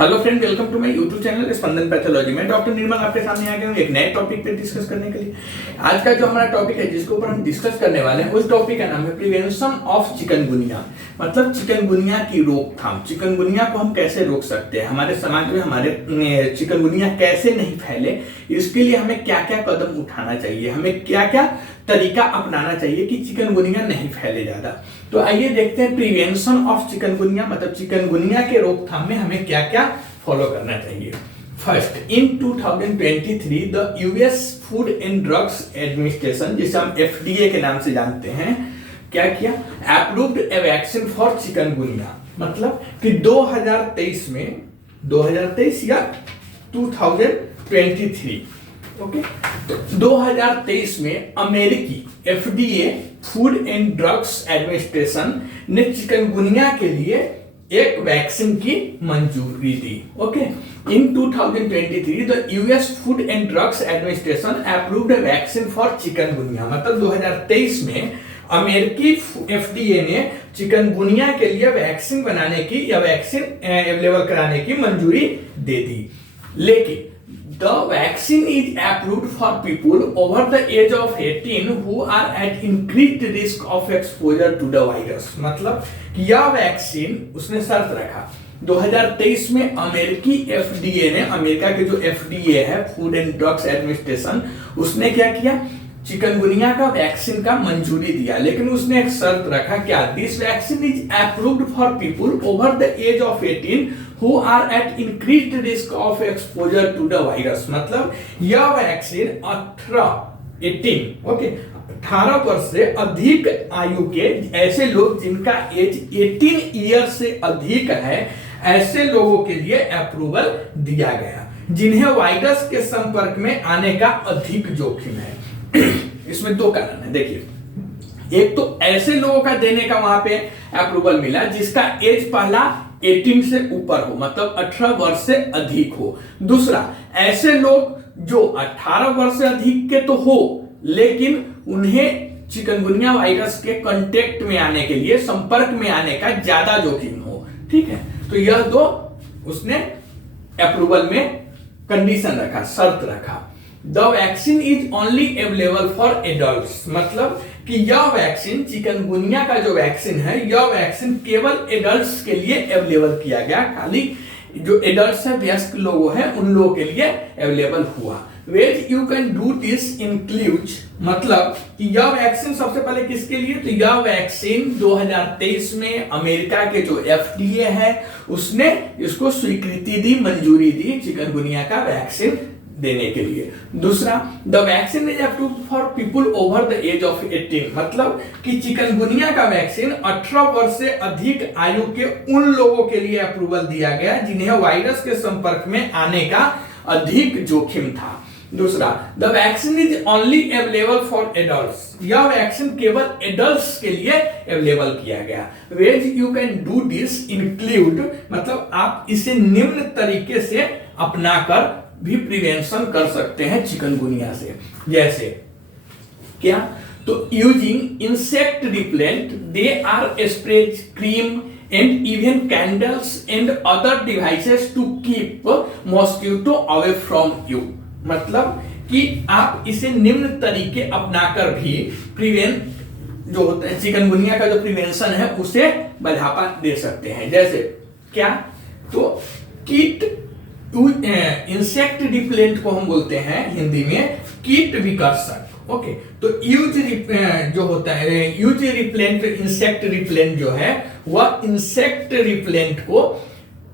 Hello friend, welcome to my YouTube channel Spandan pathology. मैं doctor Nirmal आपके सामने आ गया हूँ एक नए टॉपिक पे डिस्कस करने के लिए। आज का जो हमारा टॉपिक है जिसके ऊपर हम डिस्कस करने वाले हैं उस टॉपिक का नाम है प्रिवेंशन ऑफ चिकनगुनिया। मतलब चिकनगुनिया की रोकथाम। चिकनगुनिया को हम कैसे रोक सकते हैं, हमारे समाज में हमारे चिकनगुनिया कैसे नहीं फैले, इसके लिए हमें क्या क्या कदम उठाना चाहिए, हमें क्या क्या तरीका अपनाना चाहिए कि चिकनगुनिया नहीं फैले ज्यादा। तो आइए देखते हैं प्रिवेंशन ऑफ चिकनगुनिया, मतलब चिकनगुनिया के रोकथाम में हमें क्या क्या फॉलो करना चाहिए। First, in 2023 the US food and drugs administration, जिसे हम एफडीए के नाम से जानते हैं, क्या किया, approved a vaccine for chikungunya. मतलब कि 2023 या 2023, ओके, तो 2023 में अमेरिकी FDA food and drugs administration ने चिकनगुनिया के लिए एक वैक्सीन की मंजूरी दी। Okay, in 2023 the US food and drugs administration approved a vaccine for chikungunya. मतलब 2023 में अमेरिकी एफडीए ने चिकनगुनिया के लिए वैक्सीन बनाने की या वैक्सीन अवेलेबल कराने की मंजूरी दे दी। लेकिन the vaccine is approved for people over the age of 18 who are at increased risk of exposure to the virus। मतलब यह वैक्सीन उसने शर्त रखा 2023 में अमेरिकी एफडीए ने, अमेरिका के जो एफडीए है फूड एंड ड्रग्स एडमिनिस्ट्रेशन, उसने क्या किया, चिकनगुनिया का वैक्सीन का मंजूरी दिया। लेकिन उसने एक शर्त रखा, क्या, this vaccine is approved for people over the age of 18 who are at increased risk of exposure to the virus। मतलब यह वैक्सीन 18 वर्ष से अधिक आयु के ऐसे लोग जिनका एज 18 ईयर से अधिक है, ऐसे लोगों के लिए अप्रूवल दिया गया जिन्हें वायरस के संपर्क में आने का अधिक जोखिम है। इसमें दो कारण है, देखिए, एक तो ऐसे लोगों का देने का वहां पे अप्रूवल मिला जिसका एज पहला 18 से ऊपर हो, मतलब 18 वर्ष से अधिक हो। दूसरा, ऐसे लोग जो 18 वर्ष से अधिक के तो हो लेकिन उन्हें चिकनगुनिया वायरस के कांटेक्ट में आने के लिए, संपर्क में आने का ज्यादा जोखिम हो। ठीक है, तो यह दो उसने अप्रूवल में कंडीशन रखा, शर्त रखा। The vaccine is only available for adults. मतलब कि यह वैक्सीन, चिकनगुनिया का जो वैक्सीन है, यह वैक्सीन केवल एडल्ट्स के लिए अवेलेबल किया गया, खाली जो एडल्ट्स है, वयस्क लोग हैं, उन लोगों के लिए अवेलेबल हुआ। Ways you can do this include, मतलब कि यह वैक्सीन सबसे पहले किसके लिए, तो यह वैक्सीन 2023 में अमेरिका के जो एफडीए है उसने इसको स्वीकृति दी, मंजूरी दी चिकनगुनिया का वैक्सीन देने के लिए। दूसरा, the vaccine is approved for people over the age of 18। मतलब कि चिकनगुनिया का वैक्सीन 18 वर्ष से अधिक आयु के उन लोगों के लिए अप्रूवल दिया गया जिन्हें वायरस के संपर्क में आने का अधिक जोखिम था। दूसरा, the vaccine is only available for adults. यह वैक्सीन केवल एडल्ट्स के लिए अवेलेबल किया गया। Ways you can do this include, मतलब आप इसे निम्न तरीके से अपनाकर भी प्रिवेंशन कर सकते हैं चिकनगुनिया से। जैसे क्या, तो using insect repellent, they are sprays, cream and even candles and other devices to keep mosquito away from you. मतलब कि आप इसे निम्न तरीके अपनाकर भी जो होता है चिकनगुनिया का जो प्रिवेंशन है उसे बढ़ावा दे सकते हैं। जैसे क्या, तो कीट, इंसेक्ट रिपेलेंट को हम बोलते हैं हिंदी में कीट विकर्षक। ओके, तो जो होता है यूज रिपेलेंट, इंसेक्ट रिपेलेंट जो है वह इंसेक्ट रिपेलेंट को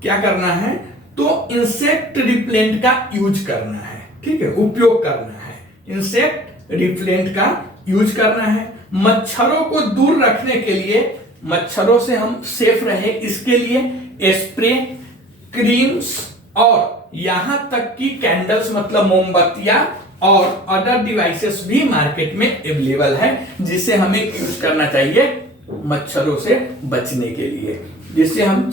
क्या करना है, तो इंसेक्ट रिपेलेंट का यूज करना है। ठीक है, उपयोग करना है, इंसेक्ट रिपेलेंट का यूज करना है। मच्छरों को दूर रखने के लिए, मच्छरों से हम सेफ रहे इसके लिए स्प्रे, क्रीम्स और यहां तक कि कैंडल्स, मतलब मोमबत्तियां और अदर डिवाइसेस भी मार्केट में अवेलेबल है जिसे हमें यूज करना चाहिए मच्छरों से बचने के लिए, जिससे हम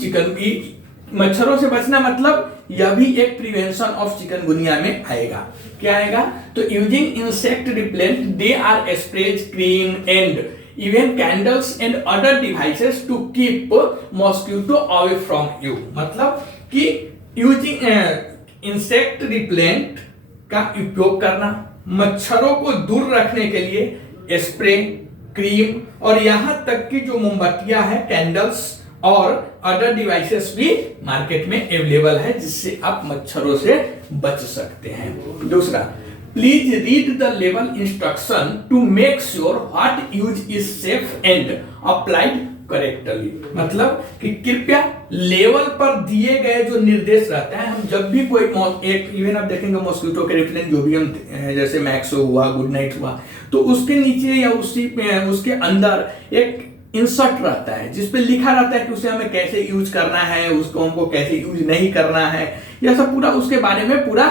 मच्छरों से बचना, मतलब यह भी एक प्रिवेंशन ऑफ चिकनगुनिया में आएगा। क्या आएगा, तो using insect repellent, they are sprays, cream and even candles and other devices to keep mosquito away from you. मतलब कि यूजिंग इंसेक्ट रिपेलेंट का उपयोग करना, मच्छरों को दूर रखने के लिए स्प्रे, क्रीम और यहां तक कि जो मोमबत्तियां हैं, कैंडल्स और अदर डिवाइसेस भी मार्केट में अवेलेबल है जिससे आप मच्छरों से बच सकते हैं। दूसरा, please read the level instruction to make sure what use is safe and applied correctly. मतलब कि कृपया लेवल पर दिए गए जो निर्देश रहता है, हम जब भी कोई एक इवन आप देखेंगे मॉस्किटो के रिपेलेंट जो भी हम जैसे मैक्सो हुआ, गुड नाइट हुआ, तो उसके नीचे या उसके अंदर एक इंसर्ट रहता है जिसपे लिखा रहता है कि उसे हमें कैसे यूज करना है, उसको हमको कैसे यूज नहीं करना है, यह सब पूरा उसके बारे में पूरा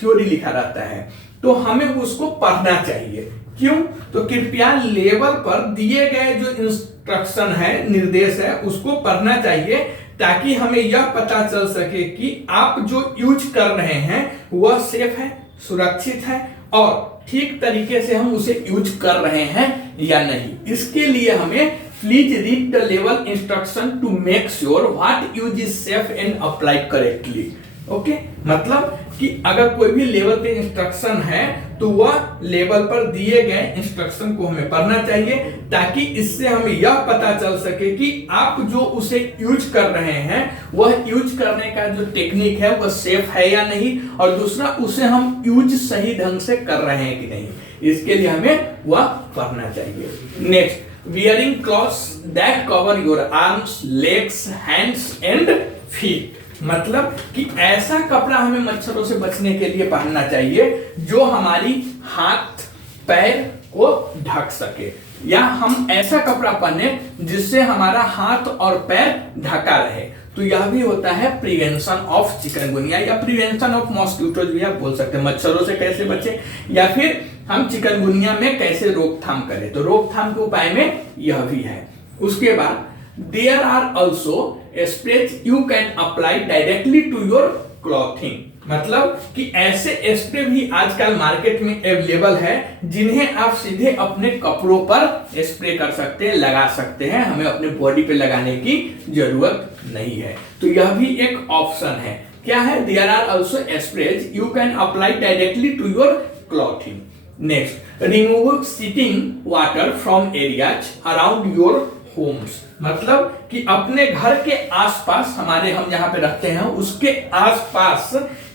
थ्योरी लिखा रहता है। तो हमें उसको पढ़ना चाहिए। क्यों? तो कृपया लेवल पर दिए गए जो इंस्ट्रक्शन है, निर्देश है, उसको पढ़ना चाहिए ताकि हमें यह पता चल सके कि आप जो यूज कर रहे हैं वह सेफ है, सुरक्षित है और ठीक तरीके से हम उसे यूज कर रहे हैं या नहीं। इसके लिए हमें please read the level instruction to make sure what use is safe and applied correctly. Okay, मतलब कि अगर कोई भी लेवल पे इंस्ट्रक्शन है तो वह लेवल पर दिए गए इंस्ट्रक्शन को हमें पढ़ना चाहिए ताकि इससे हमें यह पता चल सके कि आप जो उसे यूज कर रहे हैं वह यूज करने का जो टेक्निक है वह सेफ है या नहीं, और दूसरा उसे हम यूज सही ढंग से कर रहे हैं कि नहीं, इसके लिए हमें वह पढ़ना चाहिए। Next, wearing clothes that cover your arms, legs, hands and feet। मतलब कि ऐसा कपड़ा हमें मच्छरों से बचने के लिए पहनना चाहिए जो हमारी हाथ पैर को ढक सके, या हम ऐसा कपड़ा पहने जिससे हमारा हाथ और पैर ढका रहे। तो यह भी होता है प्रिवेंशन ऑफ चिकनगुनिया या प्रिवेंशन ऑफ मॉस्किटोज भी आप बोल सकते हैं। मच्छरों से कैसे बचे या फिर हम चिकनगुनिया में कैसे रोकथाम करें, तो रोकथाम के उपाय में यह भी है। उसके बाद there are also sprays you can apply directly to your clothing. मतलब कि ऐसे स्प्रे भी आजकल मार्केट में अवेलेबल है जिन्हें आप सीधे अपने कपड़ों पर स्प्रे कर सकते हैं, लगा सकते हैं, हमें अपने बॉडी पे लगाने की जरूरत नहीं है। तो यह भी एक ऑप्शन है। क्या है? There are also sprays you can apply directly to your clothing. Next, remove sitting water from areas around your homes. मतलब कि अपने घर के आसपास, हमारे हम जहां पे रहते हैं उसके आसपास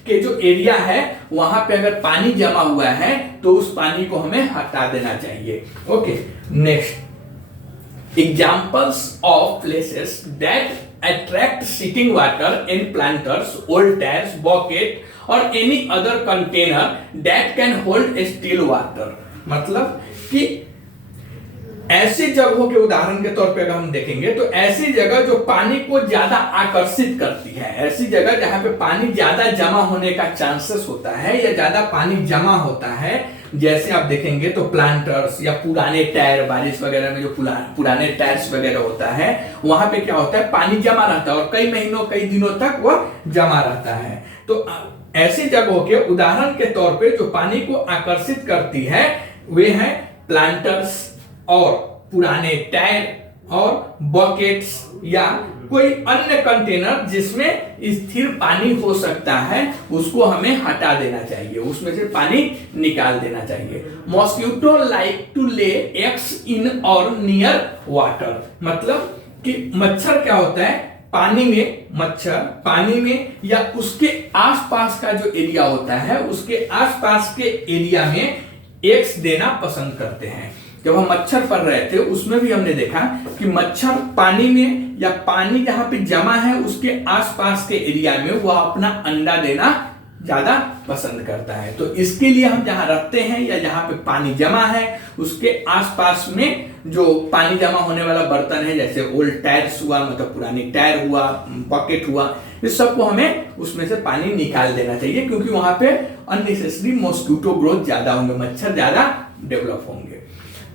के जो एरिया है वहां पे अगर पानी जमा हुआ है तो उस पानी को हमें हटा देना चाहिए। Okay, next, examples of places that attract sitting water in planters, old taps, bucket और any other container that can hold still water. मतलब कि ऐसी जगहों के उदाहरण के तौर पे अगर हम देखेंगे तो ऐसी जगह जो पानी को ज्यादा आकर्षित करती है, ऐसी जगह जहां पे पानी ज्यादा जमा होने का चांसेस होता है या ज्यादा पानी जमा होता है, जैसे आप देखेंगे तो प्लांटर्स या पुराने टायर, बारिश वगैरह में जो पुराने टायर्स वगैरह होता है वहां पे क्या होता है, पानी जमा रहता है और कई महीनों कई दिनों तक वह जमा रहता है। तो ऐसी जगहों के उदाहरण के तौर पे जो पानी को आकर्षित करती है वे हैं प्लांटर्स और पुराने टायर और बकेट्स या कोई अन्य कंटेनर जिसमें स्थिर पानी हो सकता है, उसको हमें हटा देना चाहिए, उसमें से पानी निकाल देना चाहिए। Mosquito like to lay eggs in or near water. मतलब कि मच्छर क्या होता है, पानी में, मच्छर पानी में या उसके आसपास का जो एरिया होता है उसके आसपास के एरिया में एग्स देना पसंद करते हैं। जब हम मच्छर पड़ रहे थे उसमें भी हमने देखा कि मच्छर पानी में या पानी जहां पे जमा है उसके आसपास के एरिया में वह अपना अंडा देना ज्यादा पसंद करता है। तो इसके लिए हम जहां रखते हैं या जहां पे पानी जमा है उसके आसपास में जो पानी जमा होने वाला बर्तन है, जैसे ओल्ड टायर्स हुआ, मतलब पुरानी टायर हुआ, बकेट हुआ, इस सबको हमें उसमें से पानी निकाल देना चाहिए क्योंकि वहां पे अननेसेसरी मॉस्किटो ग्रोथ ज्यादा होंगे, मच्छर ज्यादा डेवलप होंगे।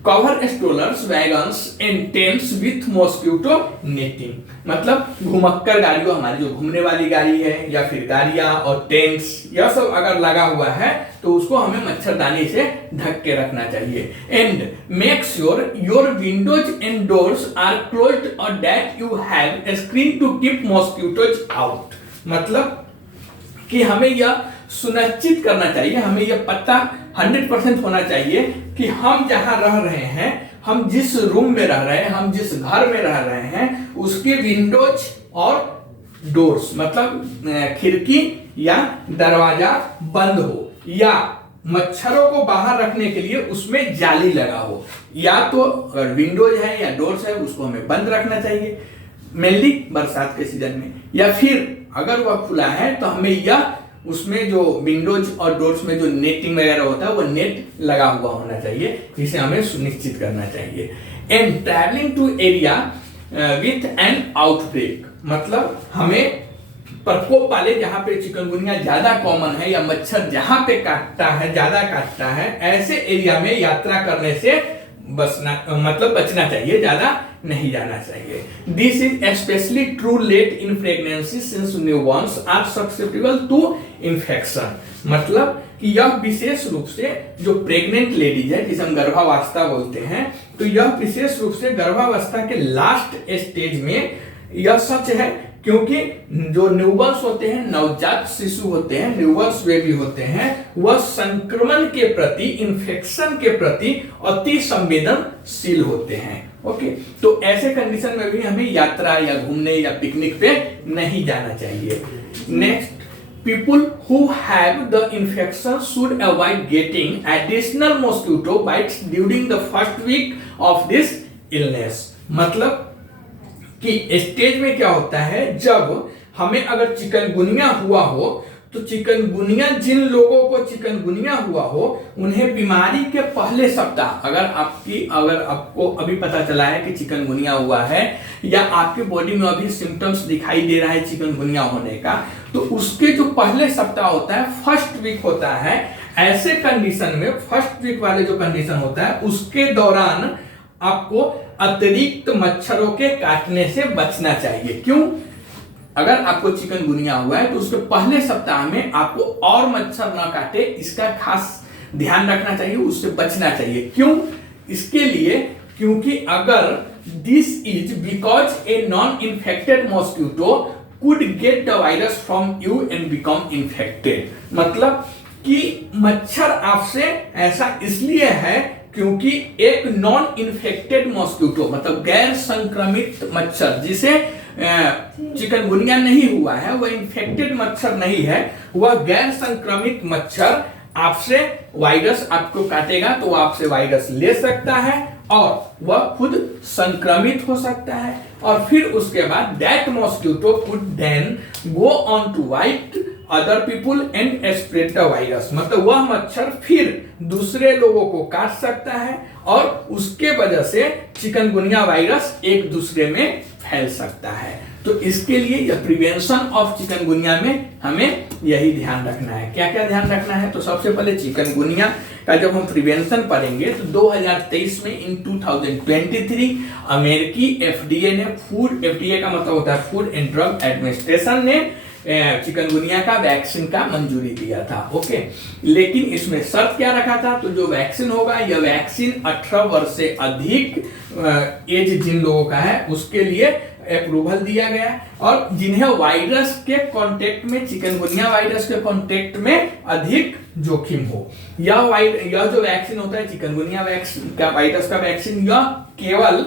Cover strollers, wagons and tents with mosquito netting. मतलब घुमक्कर गाड़ियों, हमारी जो घूमने वाली गाड़ी है या फिर गाड़ियां और टेंट्स यह सब अगर लगा हुआ है तो उसको हमें मच्छरदानी से ढक के रखना चाहिए। And make sure your windows and doors are closed और that you have a screen to keep mosquitoes out. मतलब कि हमें यह सुनिश्चित करना चाहिए, हमें यह पता 100% होना चाहिए कि हम जहां रह रहे हैं, हम जिस रूम में रह रहे हैं, हम जिस घर में रह रहे हैं, उसकी विंडोज और डोर्स मतलब खिड़की या दरवाजा बंद हो, या मच्छरों को बाहर रखने के लिए उसमें जाली लगा हो। या तो अगर विंडोज है या डोर्स है उसको हमें बंद रखना चाहिए, मेनली बरसात के सीजन में। या फिर अगर वह खुला है तो हमें यह उसमें जो विंडोज और डोर्स में जो नेटिंग वगैरह होता है वो नेट लगा हुआ होना चाहिए, इसे हमें सुनिश्चित करना चाहिए। And travelling to area with an outbreak मतलब हमें प्रकोप वाले जहां पे चिकनगुनिया ज्यादा कॉमन है या मच्छर जहां पे काटता है, ज्यादा काटता है, ऐसे एरिया में यात्रा करने से बचना चाहिए, ज्यादा नहीं जाना चाहिए। This is especially true late in pregnancy since newborns are susceptible to infection मतलब कि यह विशेष रूप से जो प्रेग्नेंट लेडीज है, जिसे हम गर्भावस्था बोलते हैं, तो यह विशेष रूप से गर्भावस्था के लास्ट स्टेज में यह सच है, क्योंकि जो न्यूबॉर्न्स होते हैं, नवजात शिशु होते हैं, न्यूबॉर्न्स बेबी होते हैं, वह संक्रमण के प्रति, इन्फेक्शन के प्रति अति संवेदनशील होते हैं। ओके, तो ऐसे कंडीशन में भी हमें यात्रा या घूमने या पिकनिक पे नहीं जाना चाहिए। Next, people who have the infection should avoid getting additional mosquito bites during the first week of this illness मतलब कि स्टेज में क्या होता है, जब हमें अगर चिकनगुनिया हुआ हो तो चिकनगुनिया, जिन लोगों को चिकनगुनिया हुआ हो उन्हें बीमारी के पहले सप्ताह, अगर आपको अभी पता चला है कि चिकनगुनिया हुआ है या आपके बॉडी में अभी सिम्टम्स दिखाई दे रहा है चिकनगुनिया होने का, तो उसके जो पहले सप्ताह होता है, फर्स्ट वीक होता है, ऐसे कंडीशन में फर्स्ट वीक वाले जो कंडीशन होता है उसके दौरान आपको अतिरिक्त मच्छरों के काटने से बचना चाहिए। क्यों? अगर आपको चिकनगुनिया हुआ है तो उसके पहले सप्ताह में आपको और मच्छर ना काटे, इसका खास ध्यान रखना चाहिए, उससे बचना चाहिए। क्यों? इसके लिए क्योंकि अगर this is because a non infected mosquito could get the virus from you and become infected मतलब कि मच्छर आपसे ऐसा इसलिए है क्योंकि एक नॉन इन्फेक्टेड मॉस्किटो मतलब गैर संक्रमित मच्छर, जिसे चिकनगुनिया नहीं हुआ है, वह इन्फेक्टेड मच्छर नहीं है, वह गैर संक्रमित मच्छर आपसे वायरस आपको काटेगा तो आपसे वायरस ले सकता है और वह खुद संक्रमित हो सकता है, और फिर उसके बाद that mosquito could then go on to bite other people and spread the virus मतलब वह मच्छर फिर दूसरे लोगों को काट सकता है और उसके वजह से चिकनगुनिया वायरस एक दूसरे में फैल सकता है। तो इसके लिए यह प्रिवेंशन ऑफ चिकनगुनिया में हमें यही ध्यान रखना है। क्या क्या ध्यान रखना है? तो सबसे पहले चिकनगुनिया का जब हम प्रिवेंशन पढ़ेंगे तो 2023 में इन 2023 अमेरिकी एफडीए ने एफडीए का मतलब होता है फूड एंड ड्रग एडमिनिस्ट्रेशन ने चिकनगुनिया का वैक्सीन का मंजूरी दिया था। ओके, लेकिन इसमें शर्त क्या रखा था? तो जो वैक्सीन होगा यह वैक्सीन 18 वर्ष से अधिक एज जिन लोगों का है उसके लिए अप्रूवल दिया गया, और जिन्हें वायरस के कांटेक्ट में, चिकनगुनिया वायरस के कांटेक्ट में अधिक जोखिम हो, यह जो वैक्सीन होता है चिकनगुनिया वैक्सीन का, वायरस का वैक्सीन, यह केवल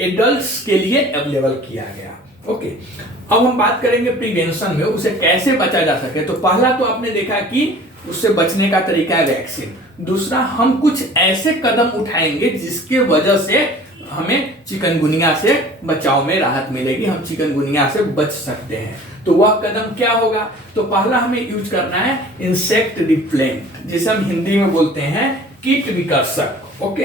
एडल्ट्स के लिए अवेलेबल किया गया। ओके, अब हम बात करेंगे प्रिवेंशन में उसे कैसे बचा जा सके। तो पहला तो आपने देखा कि उससे बचने का तरीका है वैक्सीन। दूसरा, हम कुछ ऐसे कदम उठाएंगे जिसके वजह से हमें चिकनगुनिया से बचाव में राहत मिलेगी, हम चिकनगुनिया से बच सकते हैं। तो वह कदम क्या होगा? तो पहला हमें यूज करना है इंसेक्ट रिपेलेंट, जिसे हम हिंदी में बोलते हैं कीट विकर्षक। ओके,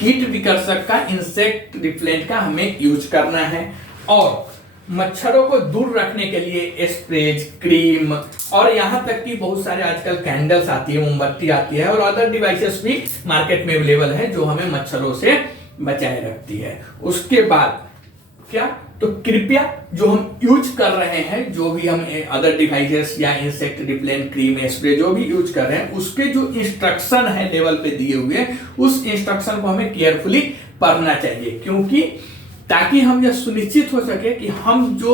कीट विकर्षक का, इंसेक्ट रिपेलेंट का हमें यूज करना है, और मच्छरों को दूर रखने के लिए स्प्रेज, क्रीम, और यहाँ तक कि बहुत सारे आजकल कैंडल्स आती है, मोमबत्ती आती है, और अदर डिवाइसेस भी मार्केट में अवेलेबल है जो हमें मच्छरों से बचाए रखती है। उसके बाद क्या? तो कृपया जो हम यूज कर रहे हैं, जो भी हम अदर डिवाइसेस या इंसेक्ट रिपेलेंट, क्रीम, स्प्रे जो भी यूज कर रहे हैं, उसके जो इंस्ट्रक्शन है लेवल पे दिए हुए, उस इंस्ट्रक्शन को हमें केयरफुली पढ़ना चाहिए, क्योंकि ताकि हम यह सुनिश्चित हो सके कि हम जो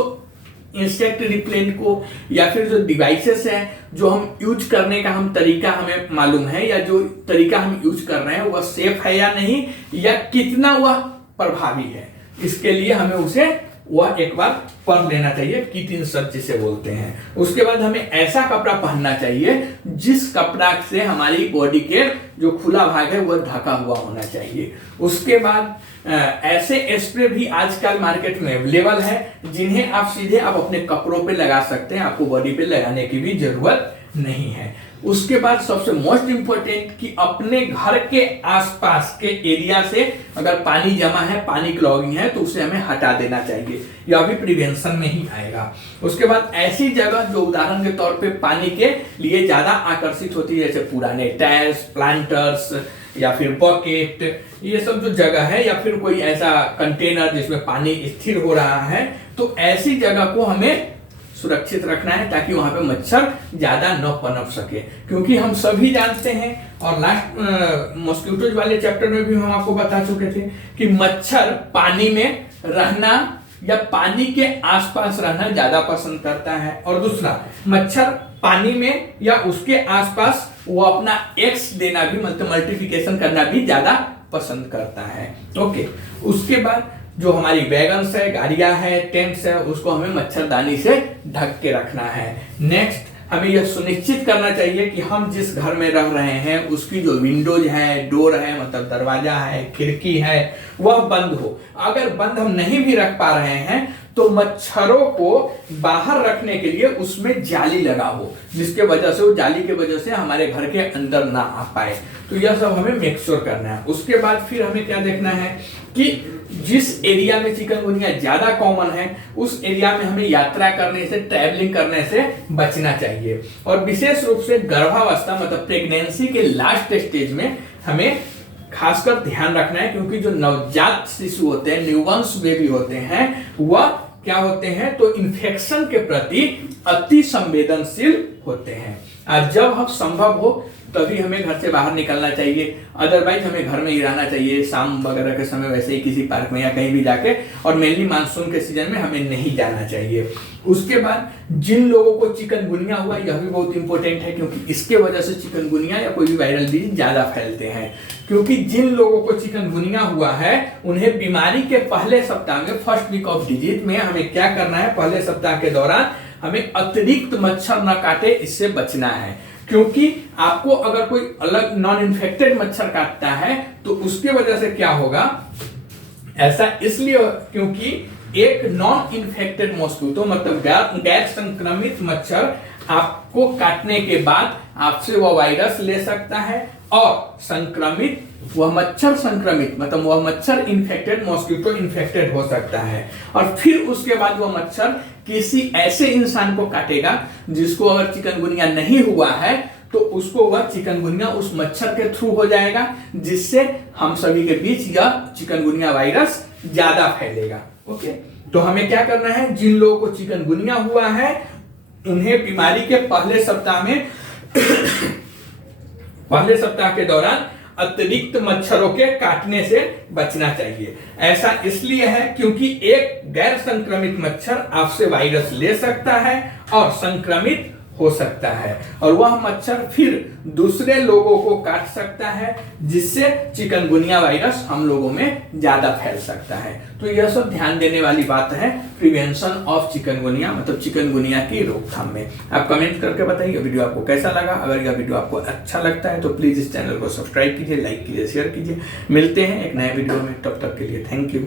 इंसेक्ट रिपेलेंट को, या फिर जो डिवाइसेस हैं जो हम यूज करने का हम तरीका हमें मालूम है, या जो तरीका हम यूज कर रहे हैं वह सेफ है या नहीं, या कितना वह प्रभावी है, इसके लिए हमें उसे वह एक बार पढ़ लेना चाहिए। किट इंसर्ट जिसे बोलते हैं। उसके बाद हमें ऐसा कपड़ा पहनना चाहिए जिस कपड़ा से हमारी बॉडी के जो खुला भाग है वह ढका हुआ होना चाहिए। उसके बाद ऐसे स्प्रे भी आजकल मार्केट में अवेलेबल है जिन्हें आप सीधे अपने कपड़ों पे लगा सकते हैं, आपको बॉडी पे लगाने की भी जरूरत नहीं है। उसके बाद सबसे मोस्ट इंपोर्टेंट कि अपने घर के आसपास के एरिया से अगर पानी जमा है, पानी क्लॉगिंग है, तो उसे हमें हटा देना चाहिए, यह भी प्रिवेंशन में ही आएगा। उसके बाद ऐसी जगह जो उदाहरण के तौर पे पानी के लिए ज्यादा आकर्षित होती है, जैसे पुराने टायर्स, प्लांटर्स या फिर बकेट, ये सब जो जगह है, या फिर कोई ऐसा कंटेनर जिसमें पानी स्थिर हो रहा है, तो ऐसी जगह को हमें सुरक्षित रखना है ताकि वहां पे मच्छर ज्यादा न पनप सके। क्योंकि हम सभी जानते हैं, और लास्ट मॉस्किटोज वाले चैप्टर में भी हम आपको बता चुके थे कि मच्छर पानी में रहना या पानी के आसपास रहना ज्यादा पसंद करता है। और दूसरा, मच्छर पानी में या उसके आसपास वो अपना एग्स देना भी, मतलब मल्टीप्लिकेशन करना भी ज्यादा पसंद करता है। ओके, उसके बाद जो हमारी वैगन्स है, गाड़ियां है, टेंट्स है, उसको हमें मच्छरदानी से ढक के रखना है। नेक्स्ट, हमें यह सुनिश्चित करना चाहिए कि हम जिस घर में रह रहे हैं उसकी जो विंडोज है, डोर है, मतलब दरवाजा है, खिड़की है, वह बंद हो। अगर बंद हम नहीं भी रख पा रहे हैं तो मच्छरों को बाहर रखने के लिए उसमें जाली लगा हो, जिसके वजह से वो जाली के वजह से हमारे घर के अंदर ना आ पाए। तो यह सब हमें मेक श्योर करना है। उसके बाद फिर हमें क्या देखना है कि जिस एरिया में चिकनगुनिया ज्यादा कॉमन है उस एरिया में हमें यात्रा करने से, ट्रैवलिंग करने से बचना चाहिए। और विशेष रूप से गर्भावस्था, मतलब प्रेगनेंसी के लास्ट स्टेज में हमें खासकर ध्यान रखना है, क्योंकि जो नवजात शिशु होते हैं, न्यूबॉर्न बेबी होते हैं, वह क्या होते हैं, तो इन्फेक्शन के प्रति अति संवेदनशील होते हैं। और जब हम संभव हो तभी हमें घर से बाहर निकलना चाहिए, अदरवाइज हमें घर में ही रहना चाहिए। शाम वगैरह के समय वैसे ही किसी पार्क में या कहीं भी जाके, और मेनली मानसून के सीजन में हमें नहीं जाना चाहिए। उसके बाद जिन लोगों को चिकनगुनिया हुआ, यह भी बहुत इंपॉर्टेंट है, क्योंकि इसके वजह से चिकनगुनिया या कोई भी वायरल डिजीज ज्यादा फैलते हैं। क्योंकि जिन लोगों को चिकनगुनिया हुआ है उन्हें बीमारी के पहले सप्ताह में, फर्स्ट वीक ऑफ डिजीज में हमें क्या करना है, पहले सप्ताह के दौरान हमें अतिरिक्त मच्छर न काटे, इससे बचना है। क्योंकि आपको अगर कोई अलग नॉन इन्फेक्टेड मच्छर काटता है तो उसके वजह से क्या होगा, ऐसा इसलिए क्योंकि एक नॉन इन्फेक्टेड मॉस्किटो, मतलब गैर संक्रमित मच्छर आपको काटने के बाद आपसे वह वायरस ले सकता है, और संक्रमित वह मच्छर संक्रमित, मतलब वह मच्छर इन्फेक्टेड, मॉस्किटो इन्फेक्टेड हो सकता है। और फिर उसके बाद वह मच्छर किसी ऐसे इंसान को काटेगा जिसको अगर चिकनगुनिया नहीं हुआ है, तो उसको वह चिकनगुनिया उस मच्छर के थ्रू हो जाएगा, जिससे हम सभी के बीच यह चिकनगुनिया वायरस ज्यादा फैलेगा। ओके, तो हमें क्या करना है, जिन लोगों को चिकनगुनिया हुआ है उन्हें बीमारी के पहले सप्ताह में पहले सप्ताह के दौरान अतिरिक्त मच्छरों के काटने से बचना चाहिए। ऐसा इसलिए है क्योंकि एक गैर संक्रमित मच्छर आपसे वायरस ले सकता है और संक्रमित हो सकता है, और वह मच्छर फिर दूसरे लोगों को काट सकता है, जिससे चिकनगुनिया वायरस हम लोगों में ज्यादा फैल सकता है। तो यह सब ध्यान देने वाली बात है प्रिवेंशन ऑफ चिकनगुनिया, मतलब चिकनगुनिया की रोकथाम में। आप कमेंट करके बताइए वीडियो आपको कैसा लगा। अगर यह वीडियो आपको अच्छा लगता है तो प्लीज इस चैनल को सब्सक्राइब कीजिए, लाइक कीजिए, शेयर कीजिए। मिलते हैं एक नए वीडियो में, तब तक के लिए थैंक यू।